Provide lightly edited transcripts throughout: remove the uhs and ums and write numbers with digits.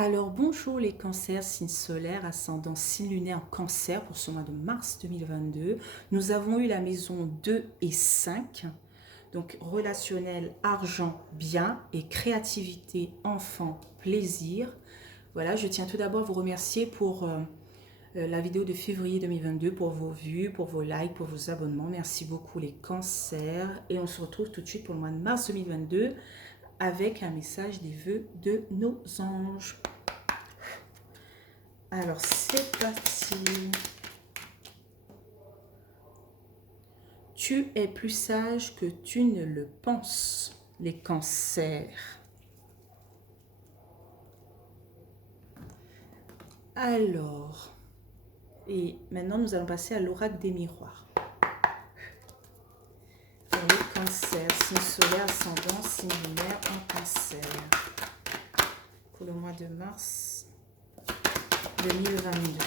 Alors bonjour les cancers, signe solaire, ascendant signe lunaire en cancer pour ce mois de mars 2022. Nous avons eu la maison 2 et 5, donc relationnel, argent, bien et créativité, enfant, plaisir. Voilà, je tiens tout d'abord à vous remercier pour la vidéo de février 2022, pour vos vues, pour vos likes, pour vos abonnements. Merci beaucoup les cancers et on se retrouve tout de suite pour le mois de mars 2022 avec un message des vœux de nos anges. Alors, c'est parti. Tu es plus sage que tu ne le penses, les cancers. Alors, et maintenant nous allons passer à l'oracle des miroirs. Pour les cancers, signe solaire, ascendant, signe lunaire en cancer. Pour le mois de mars 2022.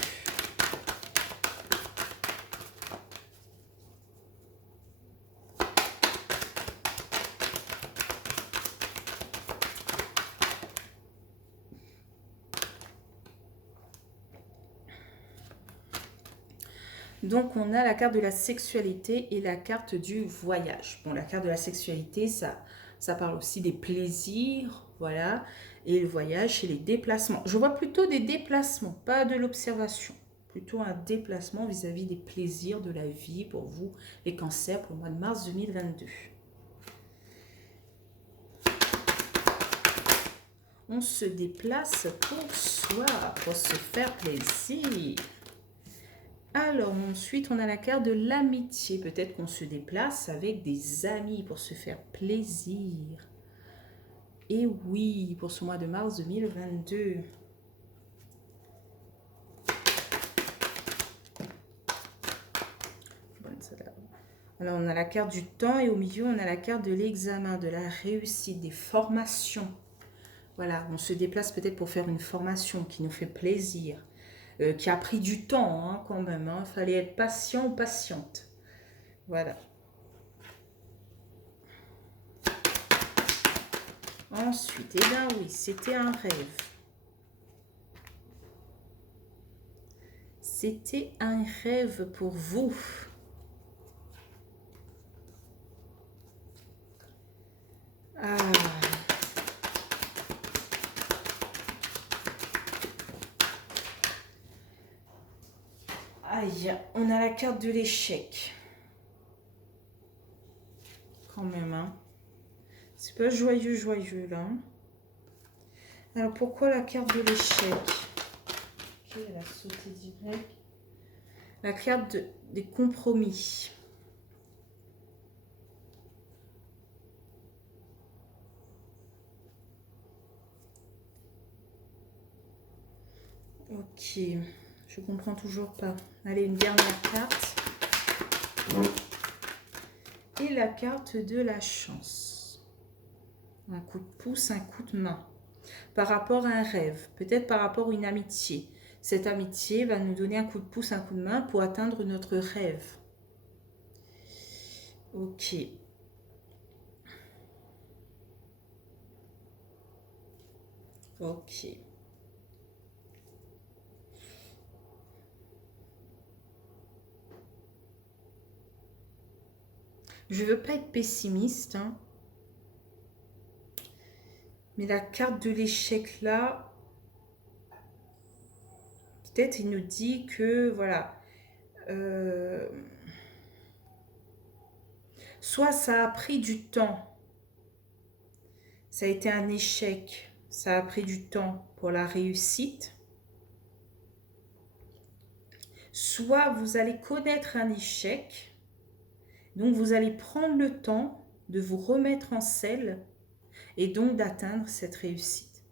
Donc, on a la carte de la sexualité et la carte du voyage. Bon, la carte de la sexualité, ça parle aussi des plaisirs, voilà. Et le voyage, c'est les déplacements. Je vois plutôt des déplacements, pas de l'observation. Plutôt un déplacement vis-à-vis des plaisirs de la vie pour vous, les cancers, pour le mois de mars 2022. On se déplace pour soi, pour se faire plaisir. Alors ensuite, on a la carte de l'amitié. Peut-être qu'on se déplace avec des amis pour se faire plaisir. Et oui, pour ce mois de mars 2022. Alors on a la carte du temps et au milieu, on a la carte de l'examen, de la réussite, des formations. Voilà, on se déplace peut-être pour faire une formation qui nous fait plaisir. Qui a pris du temps hein, quand même. Il fallait être patient ou patiente. Voilà. Ensuite, eh bien oui, c'était un rêve. C'était un rêve pour vous. Ah. Aïe, on a la carte de l'échec. Quand même, hein. C'est pas joyeux, joyeux, là. Alors, pourquoi la carte de l'échec? Ok, elle a sauté direct. La carte des compromis. Ok, je comprends toujours pas. Allez, une dernière carte. Et la carte de la chance. Un coup de pouce, un coup de main. Par rapport à un rêve, peut-être par rapport à une amitié. Cette amitié va nous donner un coup de pouce, un coup de main pour atteindre notre rêve. Ok. Ok. Je ne veux pas être pessimiste, hein, mais la carte de l'échec là, peut-être il nous dit que, voilà, soit ça a pris du temps, ça a été un échec, ça a pris du temps pour la réussite, soit vous allez connaître un échec, donc vous allez prendre le temps de vous remettre en selle et donc d'atteindre cette réussite.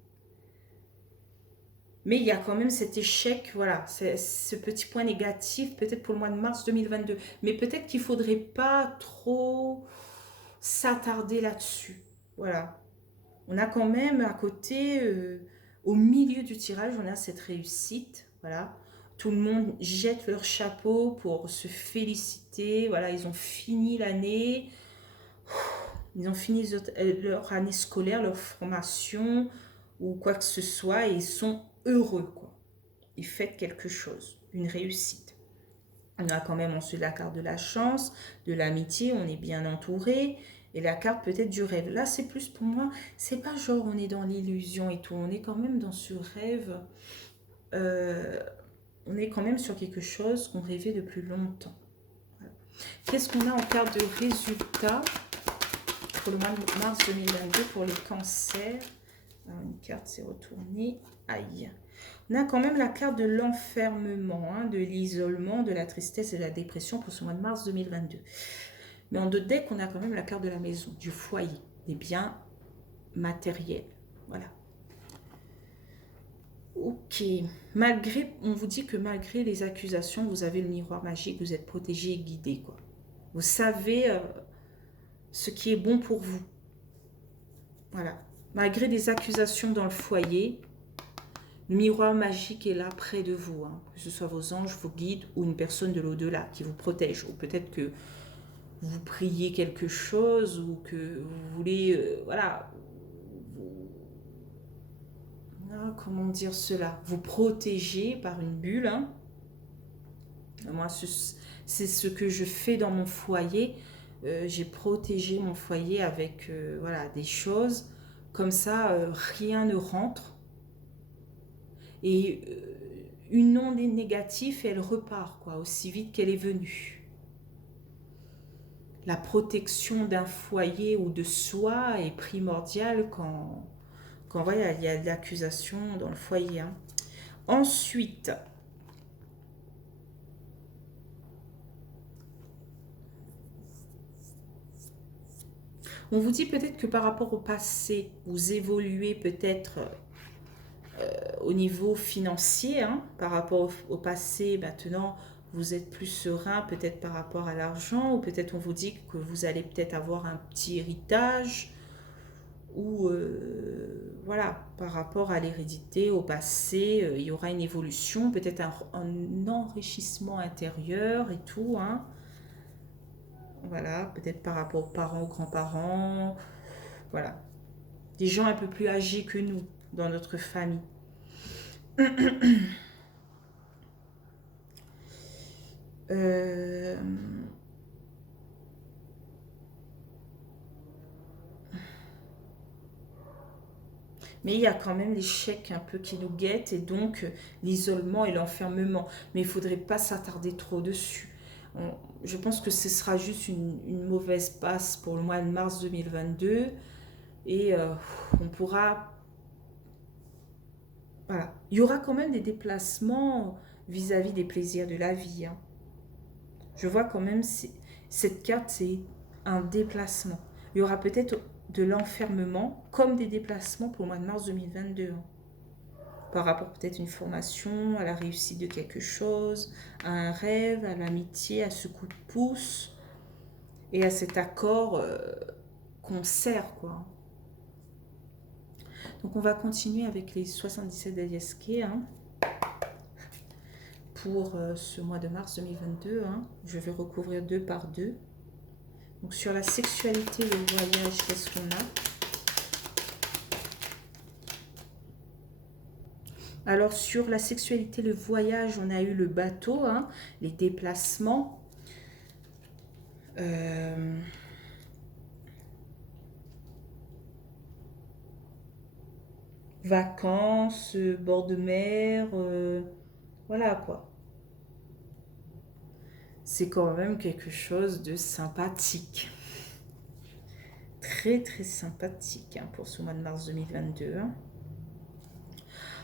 Mais il y a quand même cet échec, voilà, ce petit point négatif, peut-être pour le mois de mars 2022. Mais peut-être qu'il ne faudrait pas trop s'attarder là-dessus. Voilà. On a quand même à côté, au milieu du tirage, on a cette réussite. Voilà. Tout le monde jette leur chapeau pour se féliciter. Voilà, ils ont fini l'année. Ils ont fini leur année scolaire, leur formation. ou quoi que ce soit, et ils sont heureux, quoi. Ils fêtent quelque chose, une réussite. On a quand même ensuite la carte de la chance, de l'amitié, on est bien entouré, et la carte peut-être du rêve. Là, c'est plus pour moi, c'est pas genre on est dans l'illusion et tout, on est quand même dans ce rêve, euh, on est quand même sur quelque chose qu'on rêvait depuis longtemps. Voilà. Qu'est-ce qu'on a en carte de résultat pour le mois de mars 2022 pour les cancers? Alors, une carte s'est retournée, aïe. On a quand même la carte de l'enfermement, hein, de l'isolement, de la tristesse et de la dépression pour ce mois de mars 2022. Mais en deux decks, on a quand même la carte de la maison, du foyer, des biens matériels. Voilà. Ok. Malgré, on vous dit que malgré les accusations, vous avez le miroir magique, vous êtes protégé et guidé, quoi. Vous savez ce qui est bon pour vous. Voilà. Malgré des accusations dans le foyer, le miroir magique est là près de vous, hein, que ce soit vos anges, vos guides ou une personne de l'au-delà qui vous protège. Ou peut-être que vous priez quelque chose ou que vous voulez, voilà, comment dire cela, vous protéger par une bulle. Hein. Moi, c'est ce que je fais dans mon foyer. J'ai protégé mon foyer avec voilà, des choses. Comme ça, rien ne rentre. Et une onde négative, elle repart quoi, aussi vite qu'elle est venue. La protection d'un foyer ou de soi est primordiale quand voilà, il y a de l'accusation dans le foyer. Hein. Ensuite, on vous dit peut-être que par rapport au passé, vous évoluez peut-être au niveau financier, hein, par rapport au passé, maintenant vous êtes plus serein peut-être par rapport à l'argent, ou peut-être on vous dit que vous allez peut-être avoir un petit héritage, ou voilà, par rapport à l'hérédité, au passé, il y aura une évolution, peut-être un enrichissement intérieur et tout, hein. Voilà, peut-être par rapport aux parents, aux grands-parents, voilà, des gens un peu plus âgés que nous dans notre famille. Euh, Mais il y a quand même l'échec un peu qui nous guette et donc l'isolement et l'enfermement. Mais il ne faudrait pas s'attarder trop dessus. Je pense que ce sera juste une mauvaise passe pour le mois de mars 2022 et on pourra... Voilà. Il y aura quand même des déplacements vis-à-vis des plaisirs de la vie. Hein. Je vois quand même, cette carte, c'est un déplacement. Il y aura peut-être de l'enfermement comme des déplacements pour le mois de mars 2022. Hein. Par rapport peut-être à une formation, à la réussite de quelque chose, à un rêve, à l'amitié, à ce coup de pouce et à cet accord qu'on sert, quoi. Donc on va continuer avec les 77 d'Aliaské hein, pour ce mois de mars 2022. Hein. Je vais recouvrir deux par deux. Donc sur la sexualité, le voyage, qu'est-ce qu'on a? Alors sur la sexualité, le voyage, on a eu le bateau, hein, les déplacements. Vacances, bord de mer, voilà quoi. C'est quand même quelque chose de sympathique. Très très sympathique hein, pour ce mois de mars 2022. Hein.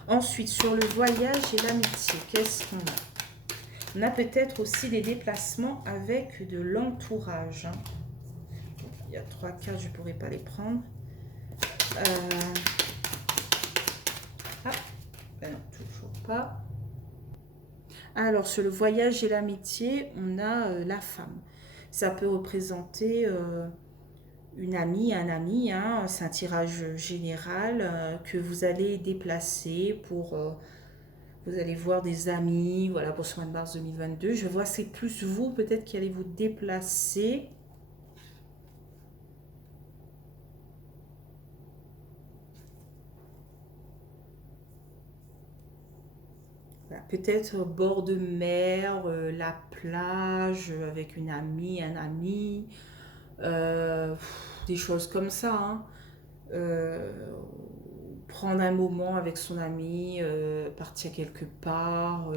Ensuite, sur le voyage et l'amitié, qu'est-ce qu'on a? On a peut-être aussi des déplacements avec de l'entourage. Hein. Il y a 3 cartes, je ne pourrais pas les prendre. Ah, ben non, toujours pas. Alors, sur le voyage et l'amitié, on a la femme. Ça peut représenter une amie, un ami. Hein, c'est un tirage général que vous allez déplacer pour... vous allez voir des amis, voilà, pour ce mois de mars 2022. Je vois c'est plus vous, peut-être, qui allez vous déplacer. Voilà, peut-être au bord de mer, la plage, avec une amie, un ami, des choses comme ça, hein. Euh, Prendre un moment avec son ami, partir quelque part,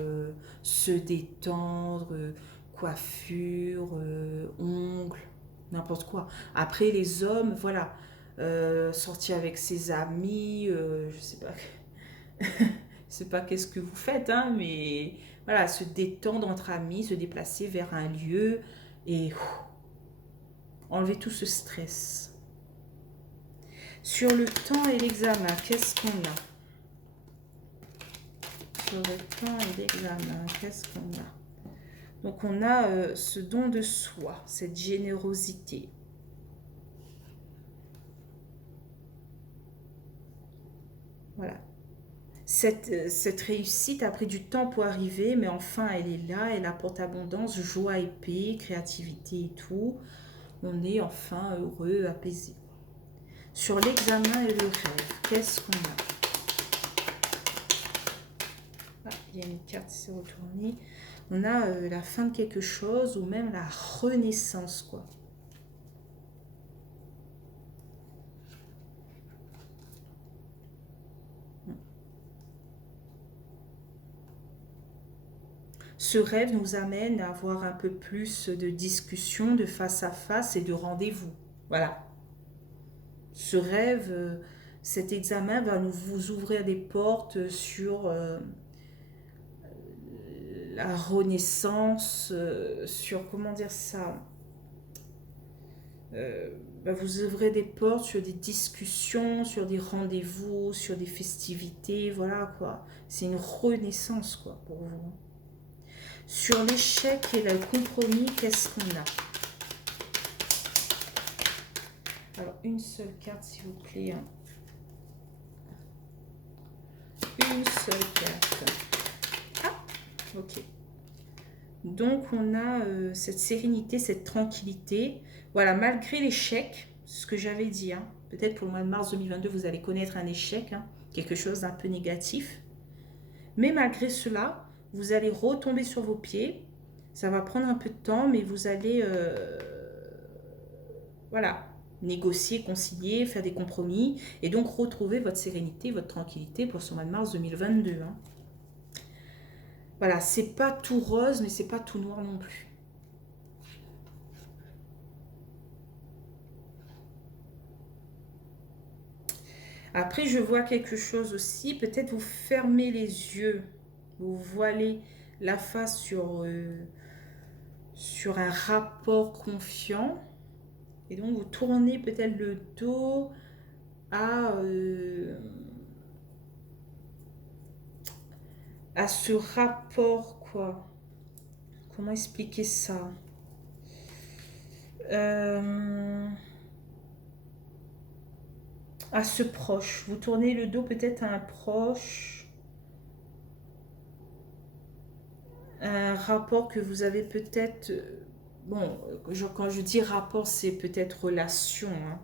se détendre, coiffure, ongles, n'importe quoi. Après, les hommes, voilà, sortir avec ses amis, je sais pas, je sais pas qu'est-ce que vous faites, hein, mais voilà, se détendre entre amis, se déplacer vers un lieu et enlever tout ce stress. Sur le temps et l'examen, qu'est-ce qu'on a? Sur le temps et l'examen, qu'est-ce qu'on a? Donc on a ce don de soi, cette générosité. Voilà. Cette réussite a pris du temps pour arriver, mais enfin elle est là, elle apporte abondance, joie et paix, créativité et tout. On est enfin heureux, apaisé. Sur l'examen et le rêve, qu'est-ce qu'on a? Ah, il y a une carte qui s'est retournée. On a la fin de quelque chose ou même la renaissance, quoi. Ce rêve nous amène à avoir un peu plus de discussions, de face à face et de rendez-vous. Voilà. Ce rêve, cet examen va vous ouvrir des portes sur la renaissance, sur, comment dire ça, vous ouvrez des portes sur des discussions, sur des rendez-vous, sur des festivités, voilà quoi. C'est une renaissance quoi pour vous. Sur l'échec et le compromis, qu'est-ce qu'on a? Alors, une seule carte, s'il vous plaît. Une seule carte. Ah, ok. Donc, on a cette sérénité, cette tranquillité. Voilà, malgré l'échec, ce que j'avais dit, hein, peut-être pour le mois de mars 2022, vous allez connaître un échec, hein, quelque chose d'un peu négatif. Mais malgré cela, vous allez retomber sur vos pieds. Ça va prendre un peu de temps, mais vous allez voilà, négocier, concilier, faire des compromis et donc retrouver votre sérénité, votre tranquillité pour ce mois de mars 2022. Hein. Voilà, c'est pas tout rose, mais c'est pas tout noir non plus. Après, je vois quelque chose aussi. Peut-être vous fermez les yeux, vous voilez la face sur un rapport confiant. Et donc, vous tournez peut-être le dos à, à ce rapport, quoi. Comment expliquer ça euh, À ce proche. Vous tournez le dos peut-être à un proche, un rapport que vous avez peut-être... Bon, quand je dis rapport, c'est peut-être relation. Hein.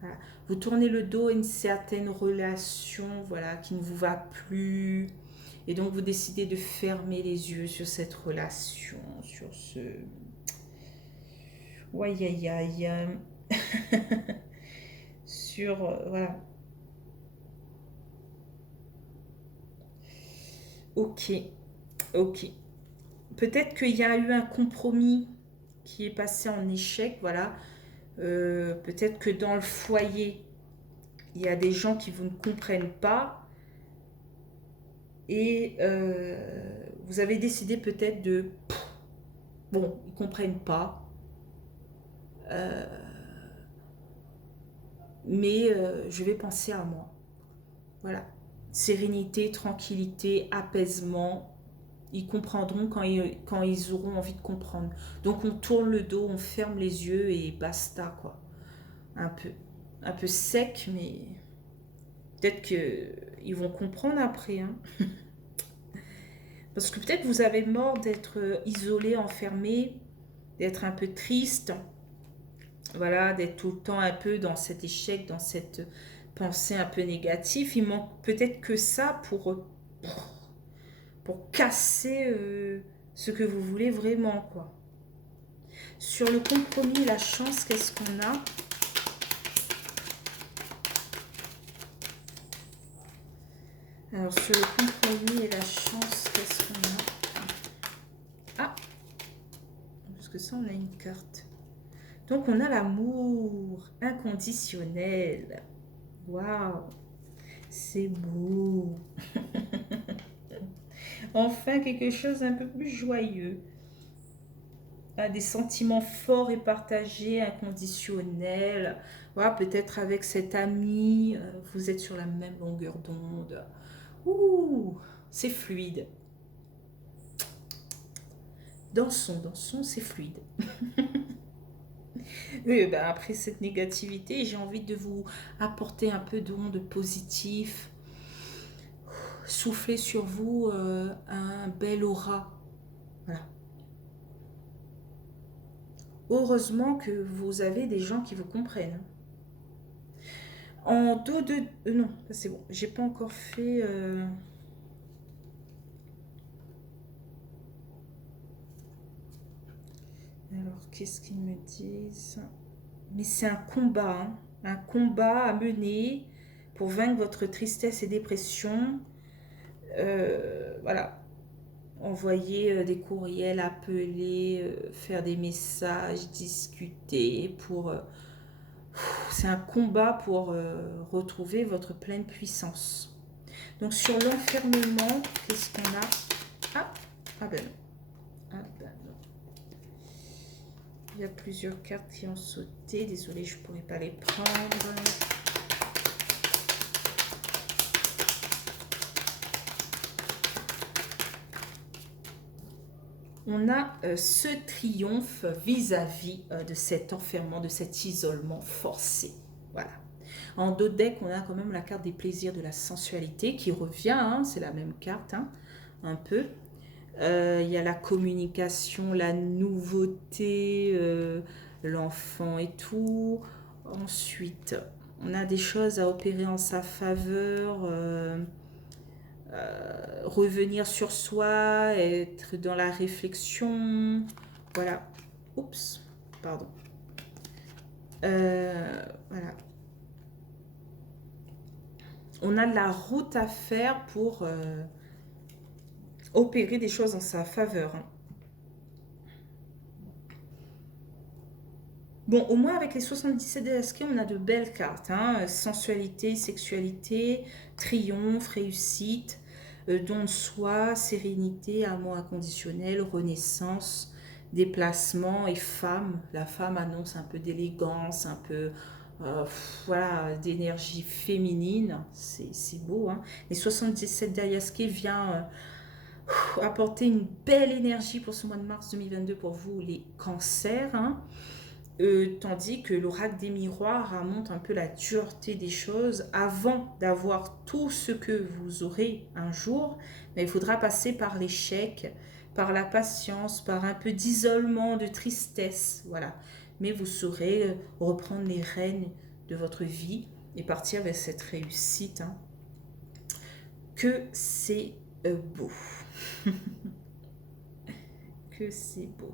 Voilà. Vous tournez le dos à une certaine relation, voilà, qui ne vous va plus. Et donc, vous décidez de fermer les yeux sur cette relation, sur ce... Ouais, aïe, aïe, aïe. Sur... voilà. Ok, ok. Peut-être qu'il y a eu un compromis qui est passé en échec, voilà. Peut-être que dans le foyer, il y a des gens qui vous ne comprennent pas et vous avez décidé peut-être de... Bon, ils ne comprennent pas, euh, mais je vais penser à moi. Voilà. Sérénité, tranquillité, apaisement. Ils comprendront quand ils auront envie de comprendre. Donc on tourne le dos, on ferme les yeux et basta quoi. Un peu, un peu sec, mais peut-être qu'ils vont comprendre après. Hein. Parce que peut-être vous avez mort d'être isolé, enfermé, d'être un peu triste, voilà, d'être tout le temps un peu dans cet échec, dans cette pensée un peu négative. Il manque peut-être que ça pour casser ce que vous voulez vraiment, quoi. Sur le compromis et la chance, qu'est-ce qu'on a? Alors, sur le compromis et la chance, qu'est-ce qu'on a? Ah, parce que ça, on a une carte. Donc, on a l'amour inconditionnel. Waouh, c'est beau. Enfin, quelque chose d'un peu plus joyeux. Ah, des sentiments forts et partagés, inconditionnels. Voilà, peut-être avec cet ami, vous êtes sur la même longueur d'onde. Ouh, c'est fluide. Dansons, c'est fluide. Oui, ben après cette négativité, j'ai envie de vous apporter un peu d'onde positive, souffler sur vous un bel aura. Voilà. Heureusement que vous avez des gens qui vous comprennent. En dos de... non, c'est bon. J'ai pas encore fait... Alors, qu'est-ce qu'ils me disent? Mais c'est un combat, hein. Un combat à mener pour vaincre votre tristesse et dépression. Voilà. Envoyer des courriels, appeler, faire des messages, discuter pour... c'est un combat pour retrouver votre pleine puissance. Donc sur l'enfermement, qu'est-ce qu'on a? Ah ben non. Ah ben non. Il y a plusieurs cartes qui ont sauté. Désolée, je ne pourrais pas les prendre. On a ce triomphe vis-à-vis de cet enfermement, de cet isolement forcé. Voilà. En dos de deck, on a quand même la carte des plaisirs de la sensualité qui revient, hein, c'est la même carte, hein, un peu. Il y a la communication, la nouveauté, l'enfant et tout. Ensuite, on a des choses à opérer en sa faveur, revenir sur soi, être dans la réflexion. Voilà. Oups, pardon. Voilà. On a de la route à faire pour opérer des choses en sa faveur. Bon, au moins avec les 77 DSK, on a de belles cartes. Hein. Sensualité, sexualité, triomphe, réussite, don de soi, sérénité, amour inconditionnel, renaissance, déplacement et femme. La femme annonce un peu d'élégance, un peu voilà, d'énergie féminine. C'est beau. Hein. Les 77 DSK vient apporter une belle énergie pour ce mois de mars 2022 pour vous, les cancers. Hein. Tandis que l'oracle des miroirs remonte un peu la dureté des choses. Avant d'avoir tout ce que vous aurez un jour, mais il faudra passer par l'échec, par la patience, par un peu d'isolement, de tristesse. Voilà. Mais vous saurez reprendre les rênes de votre vie et partir vers cette réussite. Hein. Que c'est beau. Que c'est beau.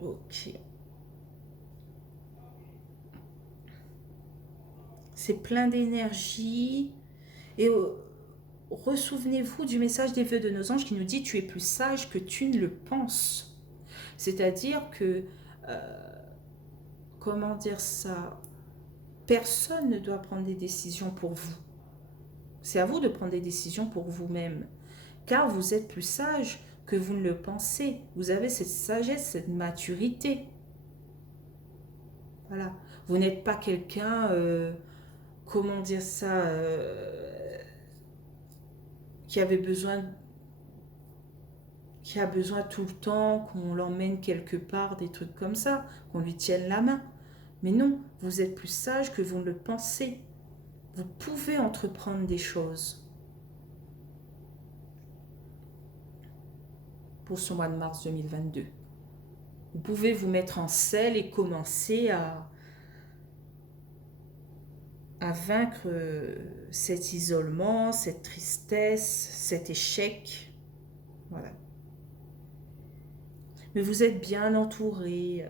Ok. C'est plein d'énergie. Et ressouvenez-vous du message des vœux de nos anges qui nous dit tu es plus sage que tu ne le penses. C'est-à-dire que, comment dire ça, personne ne doit prendre des décisions pour vous. C'est à vous de prendre des décisions pour vous-même. Car vous êtes plus sage que vous ne le pensez. Vous avez cette sagesse, cette maturité. Voilà. Vous n'êtes pas quelqu'un, comment dire ça, qui avait besoin, qui a besoin tout le temps qu'on l'emmène quelque part, des trucs comme ça, qu'on lui tienne la main. Mais non, vous êtes plus sage que vous ne le pensez. Vous pouvez entreprendre des choses pour ce mois de mars 2022. Vous pouvez vous mettre en selle et commencer à vaincre cet isolement, cette tristesse, cet échec. Voilà. Mais vous êtes bien entouré,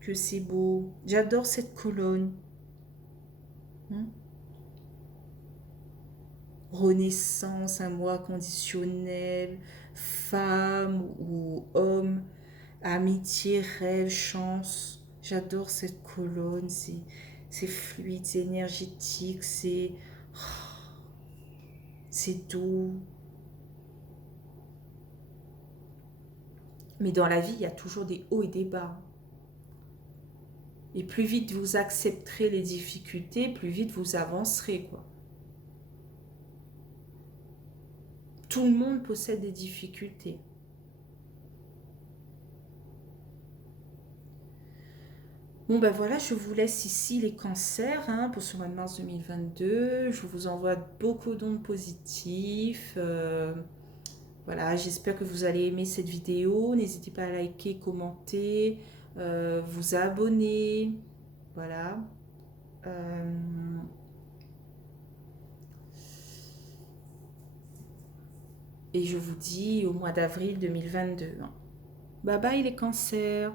que c'est beau. J'adore cette colonne. Hmm. Renaissance, amour conditionnel, femme ou homme, amitié, rêve, chance. J'adore cette colonne, c'est fluide, c'est énergétique, c'est doux. Mais dans la vie, il y a toujours des hauts et des bas. Et plus vite vous accepterez les difficultés, plus vite vous avancerez, quoi. Tout le monde possède des difficultés. Bon ben voilà, je vous laisse ici les cancers hein, pour ce mois de mars 2022. Je vous envoie beaucoup d'ondes positives. Voilà, j'espère que vous allez aimer cette vidéo. N'hésitez pas à liker, commenter, vous abonner. Voilà. Euh, et je vous dis au mois d'avril 2022. Bye bye les cancers.